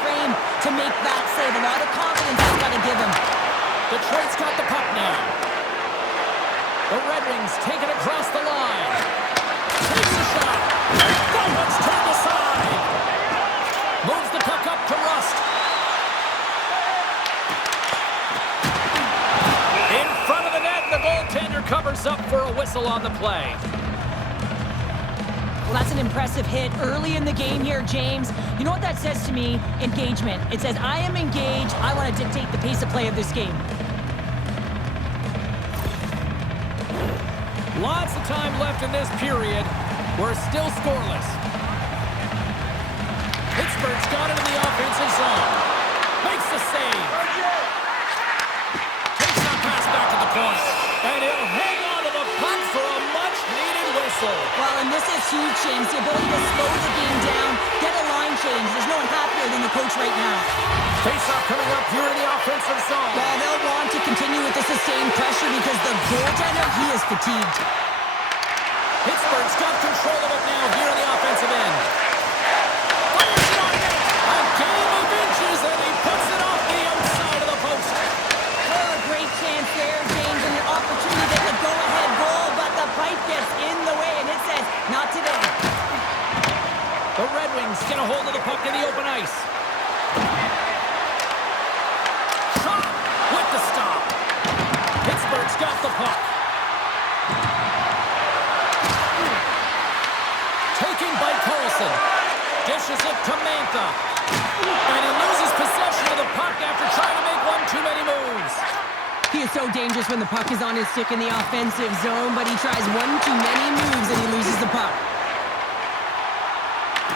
frame to make that save. A lot of confidence he's got to give him. Detroit's got the puck now. The Red Wings take it across the line. Takes a shot. That one's turned aside. Moves the puck up to Rust. In front of the net, the goaltender covers up for a whistle on the play. Well, that's an impressive hit early in the game here, James. You know what that says to me? Engagement. It says, I am engaged. I want to dictate the pace of play of this game. Lots of time left in this period. We're still scoreless. Pittsburgh's got it in the offensive zone. Makes the save. Takes that pass back to the point. And he'll hang on to the puck for a much-needed whistle. Well, and this is huge, James. The ability to slow the game down, get a line change. There's no one happier than the coach right now. Face-off coming up here in the offensive zone. Well, they'll want to continue with the sustained pressure because the goaltender, he is fatigued. Pittsburgh's got control of it now here in the offensive end. Fires it on net. A game of inches, and he puts it off the outside of the post. Oh, a great chance there, James, and an opportunity to get the go-ahead goal, but the pipe gets in the way, and it says, not today. The Red Wings get a hold of the puck in the open ice. Shot with the stop. Pittsburgh's got the puck. Taken by Carlson. Dishes it to Mantha. And he loses possession of the puck after trying to make one too many moves. He is so dangerous when the puck is on his stick in the offensive zone, but he tries one too many moves and he loses the puck.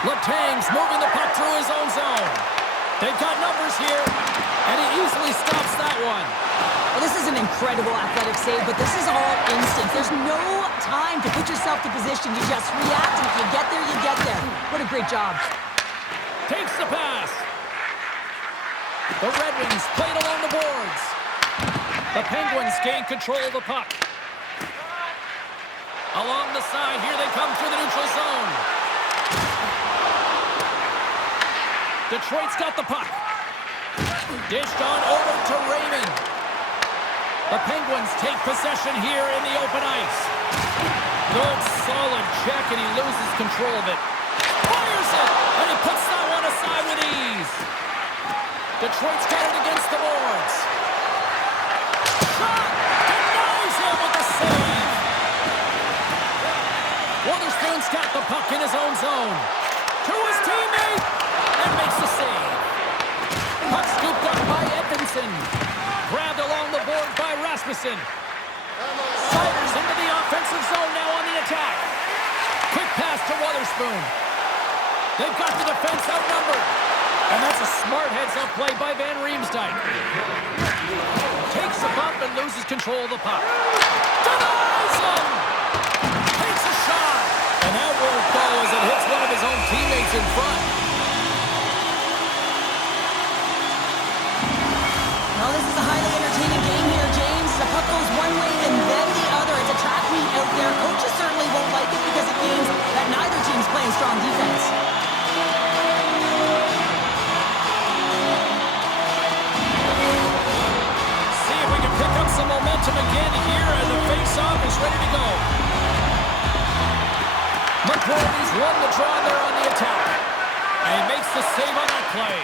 Letang's moving the puck through his own zone. They've got numbers here, and he easily stops that one. Well, this is an incredible athletic save, but this is all instinct. There's no time to put yourself to position. You just react, and if you get there, you get there. What a great job. Takes the pass. The Red Wings played along the boards. The Penguins gain control of the puck. Along the side, here they come through the neutral zone. Detroit's got the puck. Dished on over to Raymond. The Penguins take possession here in the open ice. Good, solid check, and he loses control of it. Fires it, and he puts that one aside with ease. Detroit's got it against the boards. Shot! Denies him with the save. Witherspoon's got the puck in his own zone. To his teammate, and makes the save. Puck scooped up by Edmondson. Grabbed along the board by Rasmussen. Siders into the offensive zone now on the attack. Quick pass to Witherspoon. They've got the defense outnumbered. And that's a smart heads-up play by Van Riemsdyk. Takes the bump and loses control of the puck. Denies him! Takes a shot. And that won't go as it hits one of his own teammates in front. Well, this is a highly entertaining game here, James. The puck goes one way and then the other. It's a track meet out there. Coaches certainly won't like it because it means that neither team's playing strong defense. See if we can pick up some momentum again here as the face-off is ready to go. McCordy's won the draw there on the attack. And he makes the save on that play.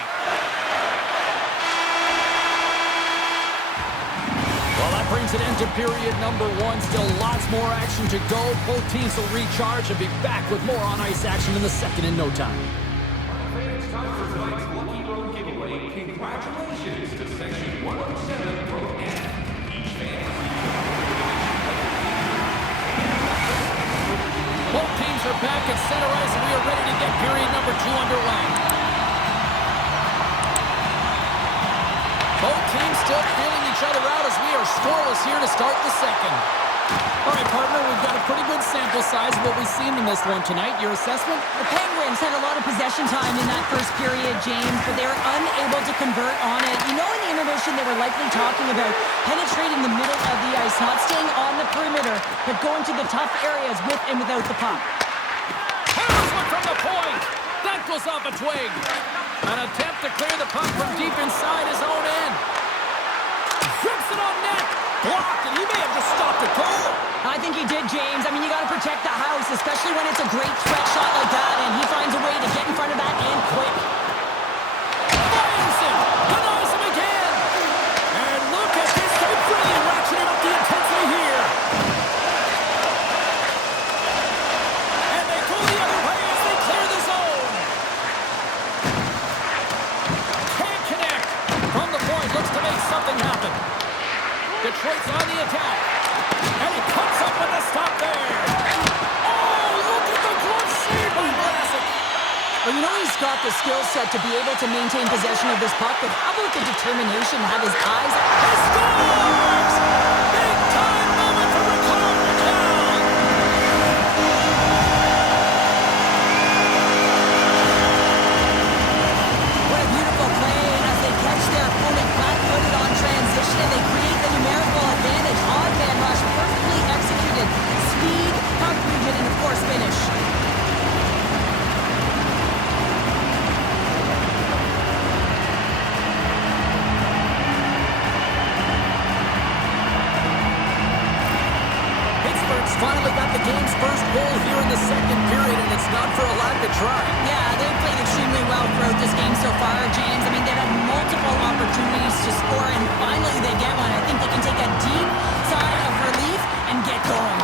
Well, that brings an end to period number one. Still lots more action to go. Both teams will recharge and be back with more on-ice action in the second in no time. It's time for tonight's Lucky Road giveaway. Congratulations to Section 107 Road F. Each fan. Both teams are back at center ice, and we are ready to get period number two underway. Both teams still feeling each other out as we are scoreless here to start the second. All right, partner, we've got a pretty good sample size of what we've seen in this one tonight. Your assessment? The Penguins had a lot of possession time in that first period, James, but they were unable to convert on it. You know, in the intermission, they were likely talking about penetrating the middle of the ice, not staying on the perimeter, but going to the tough areas with and without the puck. Harris went from the point. That Rattles off a twig. An attempt to clear the puck from deep inside his own end. Drips it on net. Blocked, and he may have just stopped the goal. I think he did, James. I mean, you got to protect the house, especially when it's a great threat shot like that, and he finds a way to get in front of that and quick. Fires him. Denies him again. And look at this. They're really ratcheting up the intensity here. And they go the other way as they clear the zone. Can't connect. From the point, looks to make something happen. Detroit's on the attack. And he comes up with a stop there. Oh, look at the glove save by Mrazek. Well, you know he's got the skill set to be able to maintain possession of this puck, but how about the determination to have his eyes... He scores! Big-time moment for Rickard McCall. What a beautiful play as they catch their opponent flat-footed on transition, and they create the numerical advantage. Odd man rush, perfectly executed. Speed, puck movement, and of course finish. Pittsburgh's finally got the game's first goal here in the second period, and it's not for a lack of trying. Yeah, they've played extremely well throughout this game so far, James. I mean, they've had multiple opportunities to score, and finally they get one. I think they can take a deep sigh of relief and get going.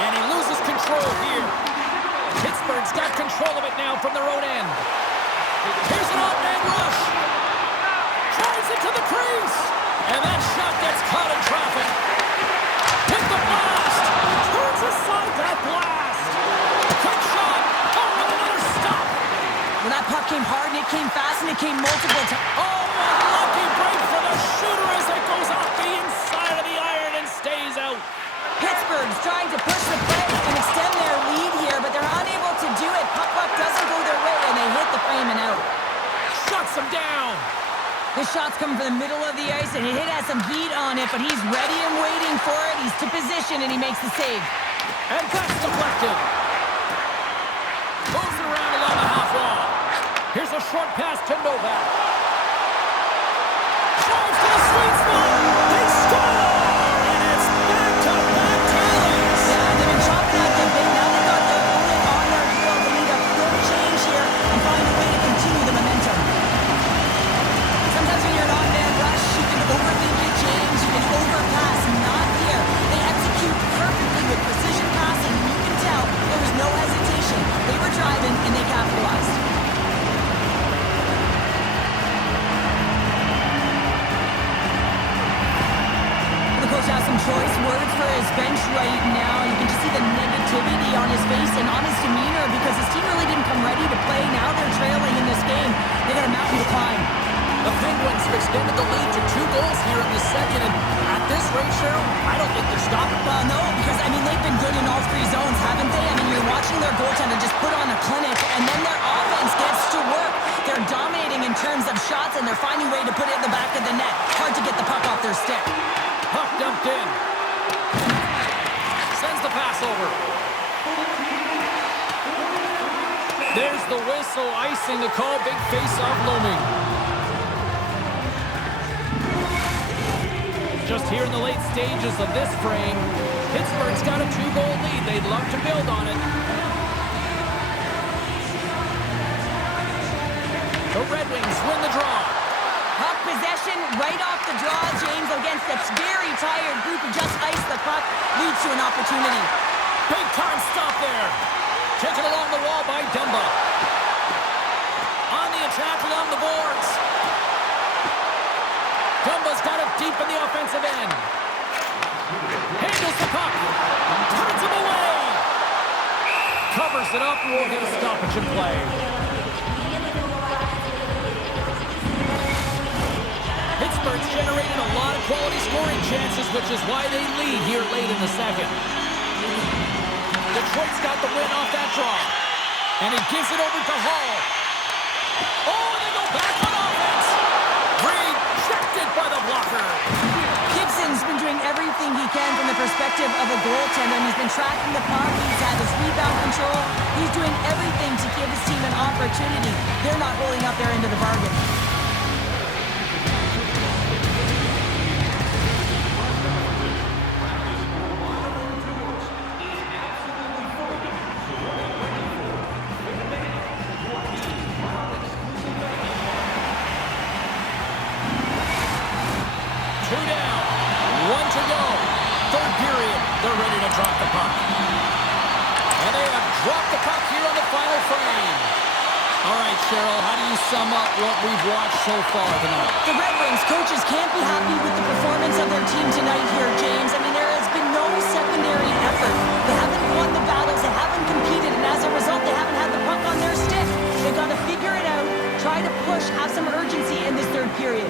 And he loses control here. Pittsburgh's got control of it now from their own end. Here's an odd-man rush. Drives it to the crease. And that shot gets caught in traffic. With the blast. Turns aside that blast. Quick shot. Oh, and another stop. Well, that puck came hard, and it came fast, and it came multiple times. Oh, a lucky break for the shooter as it goes off the inside of the iron and stays out. Pittsburgh's trying to push the play and extend their lead here, but they're unable to do it. Puck doesn't go their way, and they hit the frame and out. Shuts him down. This shot's coming from the middle of the ice, and it has some heat on it, but he's ready and waiting for it. He's to position, and he makes the save. And that's deflected. Goes it around along the half wall. Here's a short pass to Novak. Drives to the sweet spot. They score! And it's back-to-back tallies. Yeah, they've been chopping at the bit. Now they've got their opponent on their heels. They need a quick change here and find a way to continue the momentum. Sometimes when you're an on-man rush, you can overthink it, James. You can overpass. Not here. They execute perfectly with precision passing. You can tell there was no hesitation. They were driving, and they capitalized. The coach has some choice words for his bench right now. You can just see the negativity on his face and on his demeanor because his team really didn't come ready to play. Now they're trailing in this game. They got a mountain to climb. The Penguins have extended the lead to 2 goals here in the second, and at this rate, Cheryl, I don't think they're stopping. Well, no, because, I mean, they've been good in all 3 zones, haven't they? I mean, you're watching their goaltender just put on a clinic, and then their offense gets to work. They're dominating in terms of shots, and they're finding a way to put it in the back of the net. Hard to get the puck off their stick. Puck dumped in. Sends the pass over. There's the whistle, icing the call, big face-off looming. Just here in the late stages of this frame, Pittsburgh's got a 2-goal lead. They'd love to build on it. The Red Wings win the draw. Puck possession right off the draw, James, against a very tired group who just iced the puck, leads to an opportunity. Big time stop there. Taken along the wall by Dumba. On the attack along the boards. Dumba's got it deep in the offensive end. Handles the puck. Turns him away. Covers it up. We'll get a stoppage in play. Pittsburgh's generated a lot of quality scoring chances, which is why they lead here late in the second. Detroit's got the win off that draw. And he gives it over to Hall. Oh, and they go back on offense. Rejected by the blocker. Gibson's been doing everything he can from the perspective of a goaltender, and he's been tracking the puck. He's had his rebound control. He's doing everything to give his team an opportunity. They're not holding up their end of the bargain. They're ready to drop the puck. And they have dropped the puck here on the final frame. All right, Cheryl, how do you sum up what we've watched so far tonight? The Red Wings coaches can't be happy with the performance of their team tonight here, James. I mean, there has been no secondary effort. They haven't won the battles. They haven't competed. And as a result, they haven't had the puck on their stick. They've got to figure it out, try to push, have some urgency in this third period.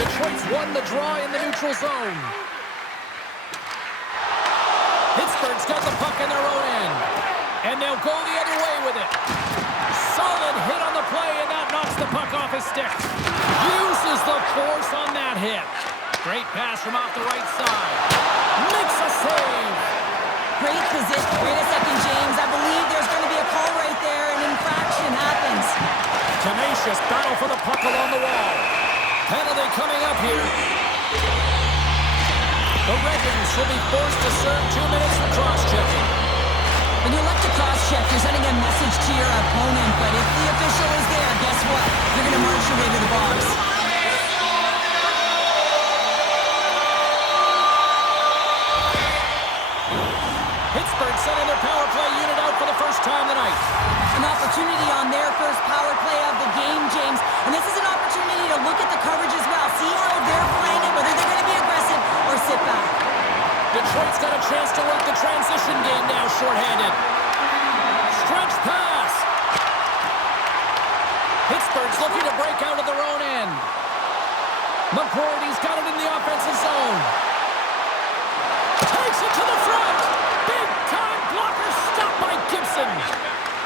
Detroit's won the draw in the neutral zone. Pittsburgh's got the puck in their own end. And they'll go the other way with it. Solid hit on the play, and that knocks the puck off his stick. Uses the force on that hit. Great pass from off the right side. Makes a save. Great position. Wait a second, James. I believe there's going to be a call right there. An infraction happens. Tenacious battle for the puck along the wall. Penalty coming up here. The Red Wings will be forced to serve 2 minutes for cross-checking. When you elect to cross-check, you're sending a message to your opponent, but if the official is there, guess what? You're going to march your way to the box. Pittsburgh sending their power play unit out for the first time tonight. An opportunity on their first power play of the game, James. And this is an opportunity to look at the coverage as well. See how they're playing it, whether they're going to be aggressive or sit back. Detroit's got a chance to work the transition game now, shorthanded. Stretch pass. Pittsburgh's looking to break out of their own end. McGroarty's got it in the offensive zone. Takes it to the front. Big-time blocker stopped by Gibson.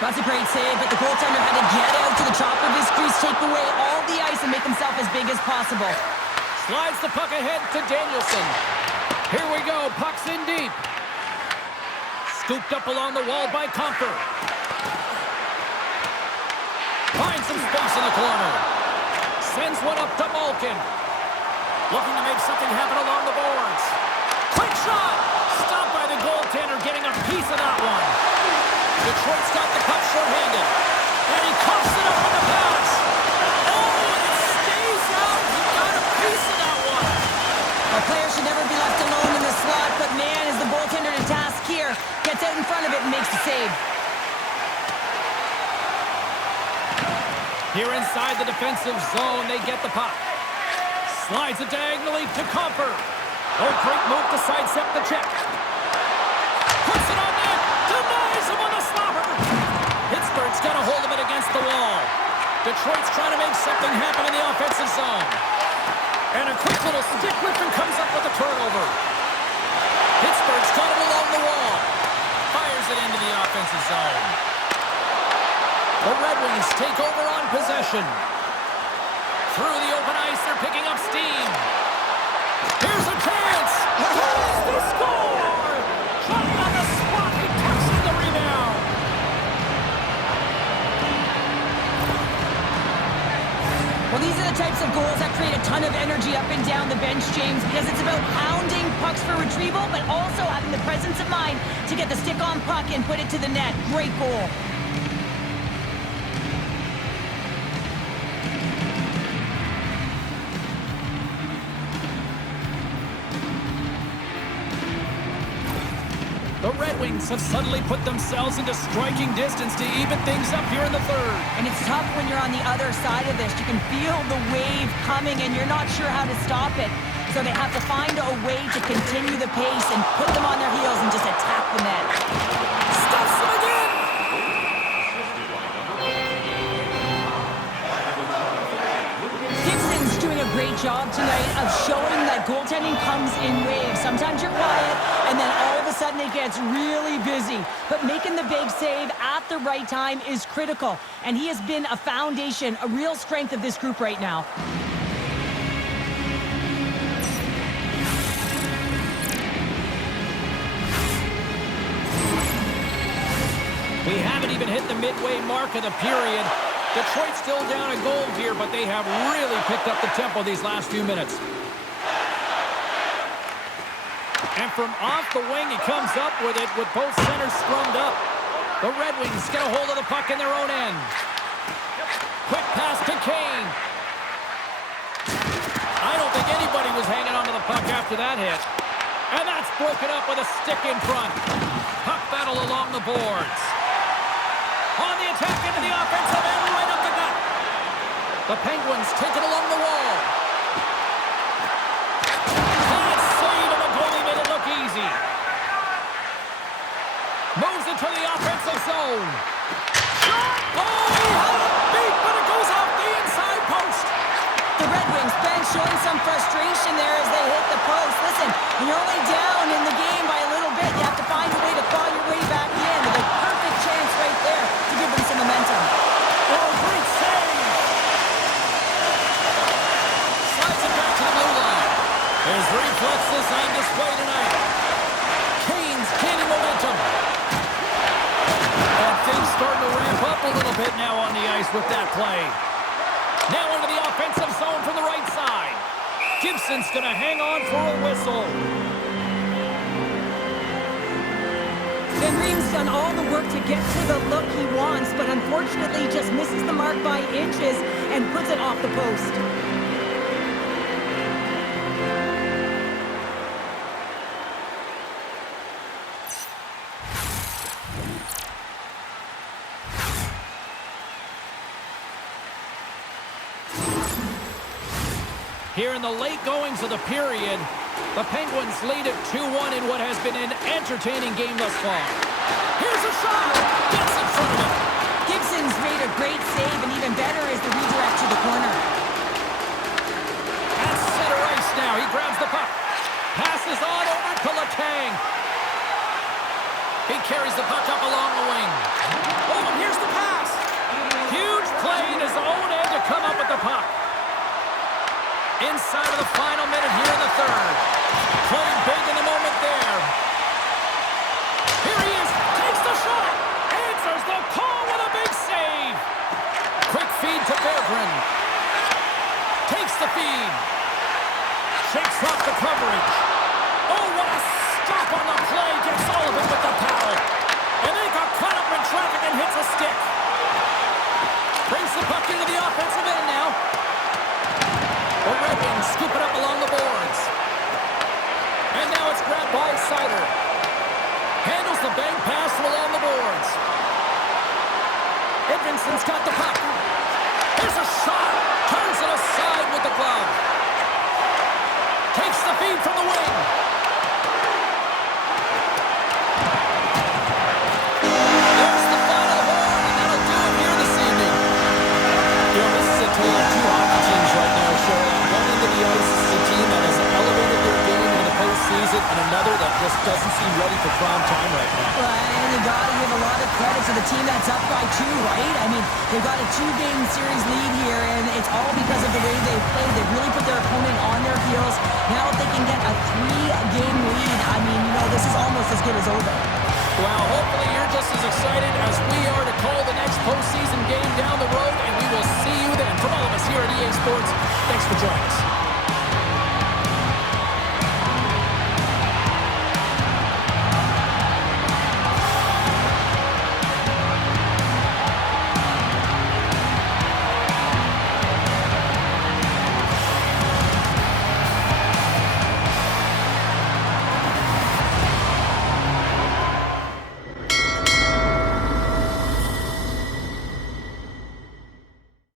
That's a great save, but the goaltender had to get out to the top of his crease, take away all the ice, and make himself as big as possible. Slides the puck ahead to Danielson. Here we go, puck's in deep. Scooped up along the wall by Comfer. Finds some space in the corner. Sends one up to Malkin. Looking to make something happen along the boards. Quick shot! Stopped by the goaltender, getting a piece of that one. Detroit's got the puck shorthanded. And he coughs it up on the pass. Oh, and it stays out. He got a piece of that one. A player should never be left alone in the slot, but man, is the goaltender to task here. Gets out in front of it and makes the save. Here inside the defensive zone, they get the puck. Slides it diagonally to Comfer. Oh, great move to sidestep the check. Puts it on net. Denies him on the slobber. Pittsburgh's got a hold of it against the wall. Detroit's trying to make something happen in the offensive zone. And a quick little stick lifting comes up with a turnover. Pittsburgh's got it along the wall. Fires it into the offensive zone. The Red Wings take over on possession. Through the open ice, they're picking up steam. Here's a chance. They score! Johnny on the spot. He tucks in the rebound. Well, these are the types of goals that create a ton of energy up and down the bench, James, because it's about pounding pucks for retrieval, but also having the presence of mind to get the stick on puck and put it to the net. Great goal. The Red Wings have suddenly put themselves into striking distance to even things up here in the third. And it's tough when you're on the other side of this. You can feel the wave coming, and you're not sure how to stop it. So they have to find a way to continue the pace and put them on their heels and just attack the net. Stuffs them again! Gibson's doing a great job tonight of showing that goaltending comes in waves. Sometimes you're quiet, and then all of a sudden it gets really busy. But making the big save at the right time is critical. And he has been a foundation, a real strength of this group right now. We haven't even hit the midway mark of the period. Detroit's still down a goal here, but they have really picked up the tempo these last few minutes. And from off the wing, he comes up with it with both centers scrummed up. The Red Wings get a hold of the puck in their own end. Quick pass to Kane. I don't think anybody was hanging onto the puck after that hit. And that's broken up with a stick in front. Puck battle along the boards. On the attack into the offensive end, right up the gut. The Penguins take it along the wall. Hot save, and the goalie made it look easy. Moves into the offensive zone. Shot! Oh, he had it beat, but it goes off the inside post. The Red Wings bench showing some frustration there as they hit the post. Listen, you're only down in the game by a little bit. You have to find a way to claw your way back in. With a perfect chance right there to give them some momentum. Oh, great save! Slides it back to the blue line. His reflexes on display tonight. Kane's gaining momentum. And things starting to ramp up a little bit now on the ice with that play. Now into the offensive zone from the right side. Gibson's going to hang on for a whistle. Van Riem's done all the work to get to the look he wants, but unfortunately just misses the mark by inches and puts it off the post. Here in the late goings of the period, the Penguins lead at 2-1 in what has been an entertaining game thus far. Here's a shot! Gets in front of him. Gibson's made a great save, and even better is the redirect to the corner. At center ice now, he grabs the puck. Passes on over to Letang. He carries the puck up along the wing. Oh, and here's the pass. Huge play in his own end to come up with the puck. Inside of the final minute here in the third. Playing big in the moment there. Here he is. Takes the shot. Answers the call with a big save. Quick feed to Berggren. Takes the feed. Shakes off the coverage. Oh, what a stop on the play. Gets all of it with the paddle. And they got caught up in traffic and hits a stick. Brings the puck into the offensive end now. The Red Wings scoop it up along the boards. And now it's grabbed by Sider. Handles the bank pass along the boards. Edvinson's got the puck. Here's a shot. Turns it aside with the glove. Takes the feed from the wing. There's the final horn, and that'll do it here this evening. You know, this is a tale of two hockey teams right now, showing one end of the ice is a team that has elevated their game in the postseason, and another that just doesn't seem ready for prime time right now. And you got to give a lot of credit to the team that's up by 2, right? I mean, they've got a 2-game series lead here, and it's all because of the way they played. They've really put their opponent on their heels. Now if they can get a 3-game lead, I mean, you know, this is almost as good as over. Well, hopefully you're just as excited as we are to call the next postseason game down the road, and we will see you then. From all of us here at EA Sports, thanks for joining us.